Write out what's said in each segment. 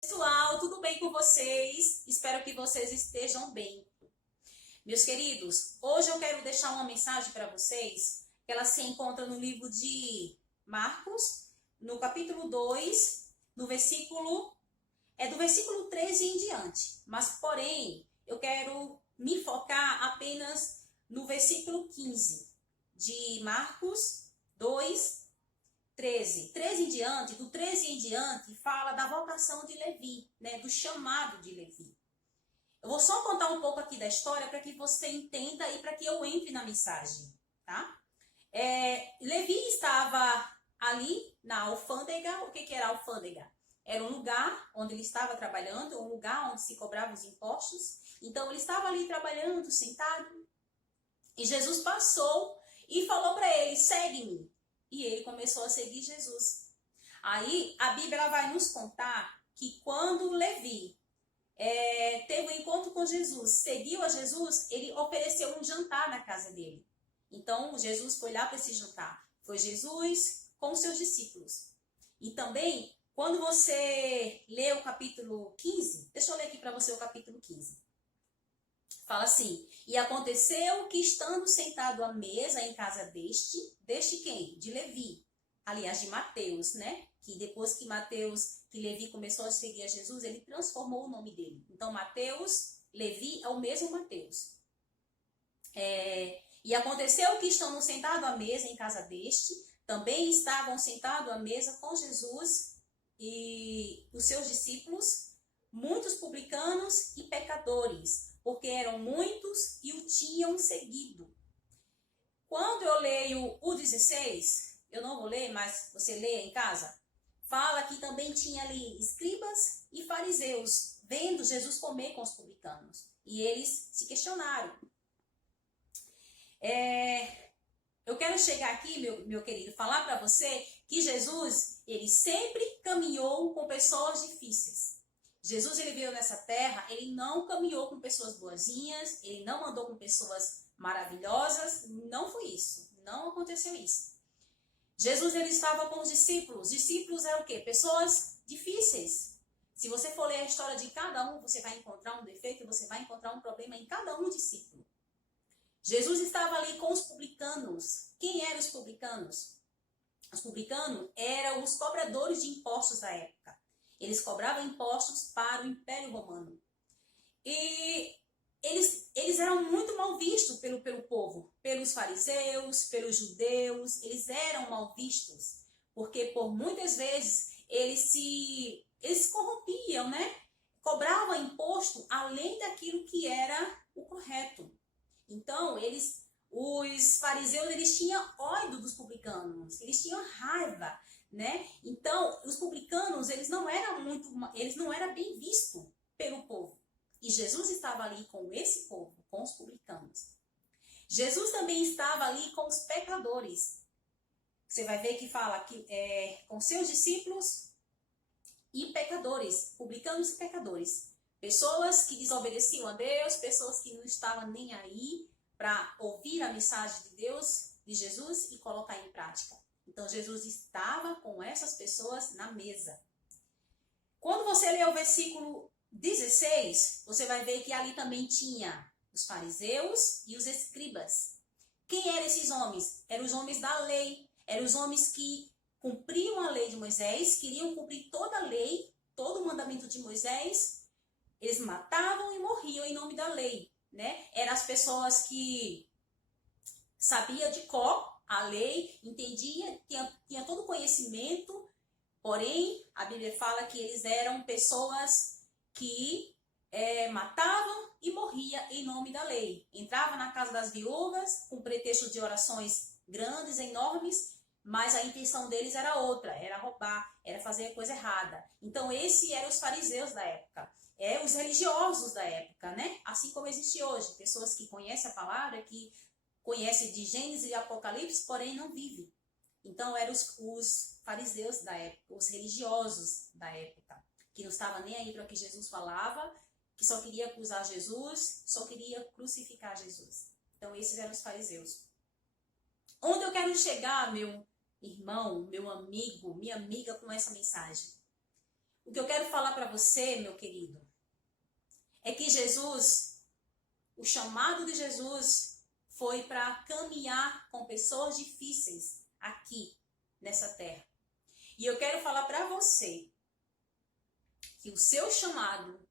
Pessoal, tudo bem com vocês? Espero que vocês estejam bem. Meus queridos, hoje eu quero deixar uma mensagem para vocês, que ela se encontra no livro de Marcos, no capítulo 2, no versículo do versículo 13 em diante. Mas, porém, eu quero me focar apenas no versículo 15 de Marcos 2, 13 em diante, do 13 em diante, fala da vocação de Levi, né, do chamado de Levi. Eu vou só contar um pouco aqui da história para que você entenda e para que eu entre na mensagem, tá? Levi estava ali na alfândega. O que era a alfândega? Era um lugar onde ele estava trabalhando, um lugar onde se cobravam os impostos. Então ele estava ali trabalhando, sentado, e Jesus passou e falou para ele: segue-me. E ele começou a seguir Jesus. Aí a Bíblia vai nos contar que quando Levi teve um encontro com Jesus, seguiu a Jesus, ele ofereceu um jantar na casa dele. Então Jesus foi lá para esse jantar. Foi Jesus com seus discípulos. E também, quando você lê o capítulo 15, deixa eu ler aqui para você o capítulo 15. Fala assim: e aconteceu que, estando sentado à mesa em casa deste quem? De Levi, aliás, de Mateus, né? Que depois que Levi começou a seguir a Jesus, ele transformou o nome dele. Então, Mateus, Levi é o mesmo Mateus. E aconteceu que, estando sentado à mesa em casa deste, também estavam sentados à mesa com Jesus e os seus discípulos, muitos publicanos e pecadores, porque eram muitos e o tinham seguido. Quando eu leio o 16, eu não vou ler, mas você lê em casa, fala que também tinha ali escribas e fariseus, vendo Jesus comer com os publicanos. E eles se questionaram. Eu quero chegar aqui, meu querido, falar para você que Jesus, ele sempre caminhou com pessoas difíceis. Jesus, ele veio nessa terra, ele não caminhou com pessoas boazinhas, ele não andou com pessoas maravilhosas, não foi isso, não aconteceu isso. Jesus, ele estava com os discípulos eram o quê? Pessoas difíceis. Se você for ler a história de cada um, você vai encontrar um defeito, você vai encontrar um problema em cada um discípulo. Jesus estava ali com os publicanos. Quem eram os publicanos? Os publicanos eram os cobradores de impostos da época. Eles cobravam impostos para o Império Romano. E eles eram muito mal vistos pelo povo, pelos fariseus, pelos judeus. Eles eram mal vistos, porque por muitas vezes eles se corrompiam, né? Cobravam imposto além daquilo que era o correto. Então, os fariseus, eles tinham ódio dos publicanos, eles tinham raiva, né? Então, os publicanos, eles não eram bem vistos pelo povo. E Jesus estava ali com esse povo, com os publicanos. Jesus também estava ali com os pecadores. Você vai ver que fala que com seus discípulos e pecadores, publicanos e pecadores. Pessoas que desobedeciam a Deus, pessoas que não estavam nem aí para ouvir a mensagem de Deus, de Jesus, e colocar em prática. Então, Jesus estava com essas pessoas na mesa. Quando você lê o versículo 16, você vai ver que ali também tinha os fariseus e os escribas. Quem eram esses homens? Eram os homens da lei. Eram os homens que cumpriam a lei de Moisés, queriam cumprir toda a lei, todo o mandamento de Moisés. Eles matavam e morriam em nome da lei, né? Eram as pessoas que sabiam de cor a lei, entendia, tinha todo o conhecimento, porém, a Bíblia fala que eles eram pessoas que matavam e morriam em nome da lei. Entrava na casa das viúvas com pretexto de orações grandes, enormes, mas a intenção deles era outra, era roubar, era fazer a coisa errada. Então, esses eram os fariseus da época. Os religiosos da época, né? Assim como existe hoje, pessoas que conhecem a palavra, que conhecem de Gênesis e Apocalipse, porém não vivem. Então eram os fariseus da época, os religiosos da época, que não estavam nem aí para o que Jesus falava, que só queria acusar Jesus, só queria crucificar Jesus. Então esses eram os fariseus. Onde eu quero chegar, meu irmão, meu amigo, minha amiga, com essa mensagem? O que eu quero falar para você, meu querido, é que Jesus, o chamado de Jesus foi para caminhar com pessoas difíceis aqui nessa terra. E eu quero falar para você que o seu chamado,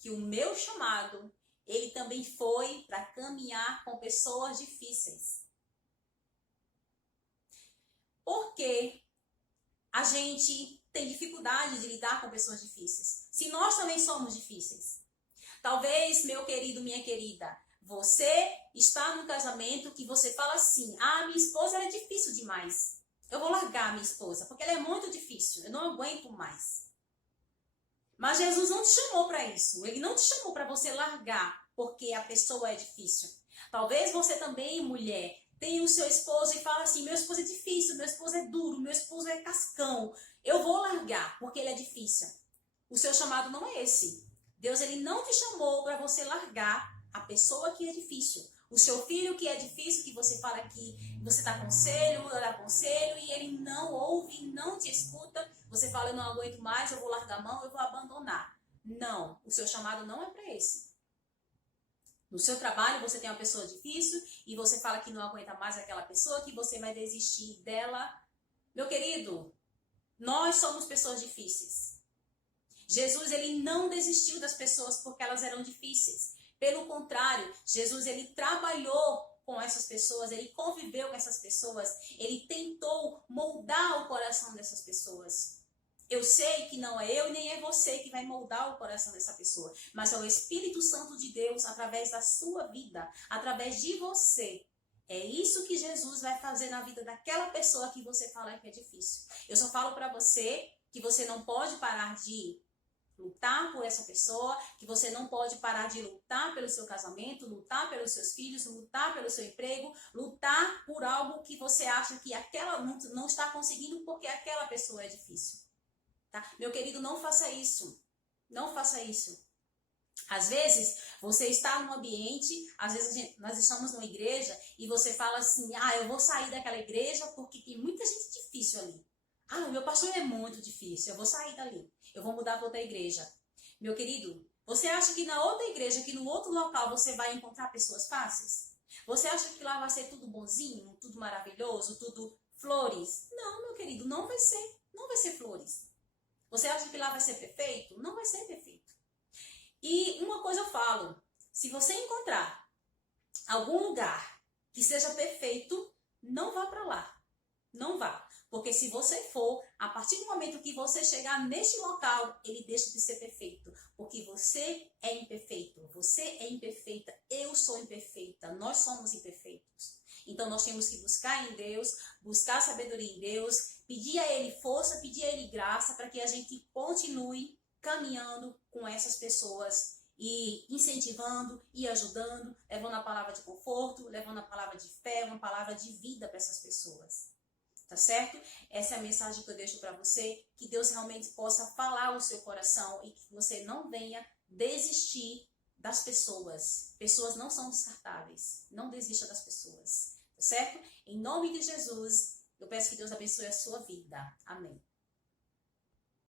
que o meu chamado, ele também foi para caminhar com pessoas difíceis. Porque a gente tem dificuldade de lidar com pessoas difíceis. Se nós também somos difíceis. Talvez, meu querido, minha querida, você está num casamento que você fala assim: ah, minha esposa é difícil demais. Eu vou largar a minha esposa, porque ela é muito difícil, eu não aguento mais. Mas Jesus não te chamou para isso. Ele não te chamou para você largar porque a pessoa é difícil. Talvez você também, mulher, tenha o seu esposo e fala assim: meu esposo é difícil, meu esposo é duro, meu esposo é cascão. Eu vou largar porque ele é difícil. O seu chamado não é esse. Deus, ele não te chamou para você largar a pessoa que é difícil. O seu filho que é difícil, que você fala que você dá conselho, eu dá conselho, e ele não ouve, não te escuta. Você fala: eu não aguento mais, eu vou largar a mão, eu vou abandonar. Não, o seu chamado não é para esse. No seu trabalho você tem uma pessoa difícil e você fala que não aguenta mais aquela pessoa, que você vai desistir dela. Meu querido, nós somos pessoas difíceis. Jesus, ele não desistiu das pessoas porque elas eram difíceis. Pelo contrário, Jesus, ele trabalhou com essas pessoas, ele conviveu com essas pessoas, ele tentou moldar o coração dessas pessoas. Eu sei que não é eu nem é você que vai moldar o coração dessa pessoa, mas é o Espírito Santo de Deus através da sua vida, através de você. É isso que Jesus vai fazer na vida daquela pessoa que você fala que é difícil. Eu só falo para você que você não pode parar de lutar por essa pessoa, que você não pode parar de lutar pelo seu casamento, lutar pelos seus filhos, lutar pelo seu emprego, lutar por algo que você acha que aquela não está conseguindo porque aquela pessoa é difícil. Tá? Meu querido, não faça isso. Não faça isso. Às vezes, você está num ambiente, às vezes nós estamos numa igreja e você fala assim: ah, eu vou sair daquela igreja porque tem muita gente difícil ali. Ah, o meu pastor é muito difícil, eu vou sair dali. Eu vou mudar para outra igreja. Meu querido, você acha que na outra igreja, que no outro local, você vai encontrar pessoas fáceis? Você acha que lá vai ser tudo bonzinho, tudo maravilhoso, tudo flores? Não, meu querido, não vai ser. Não vai ser flores. Você acha que lá vai ser perfeito? Não vai ser perfeito. E uma coisa eu falo: se você encontrar algum lugar que seja perfeito, não vá para lá. Não vá. Porque se você for, a partir do momento que você chegar neste local, ele deixa de ser perfeito. Porque você é imperfeito. Você é imperfeita. Eu sou imperfeita. Nós somos imperfeitos. Então nós temos que buscar em Deus, buscar sabedoria em Deus, pedir a Ele força, pedir a Ele graça para que a gente continue caminhando com essas pessoas e incentivando e ajudando, levando a palavra de conforto, levando a palavra de fé, uma palavra de vida para essas pessoas. Tá certo? Essa é a mensagem que eu deixo para você, que Deus realmente possa falar o seu coração e que você não venha desistir das pessoas. Pessoas não são descartáveis. Não desista das pessoas. Tá certo? Em nome de Jesus, eu peço que Deus abençoe a sua vida. Amém.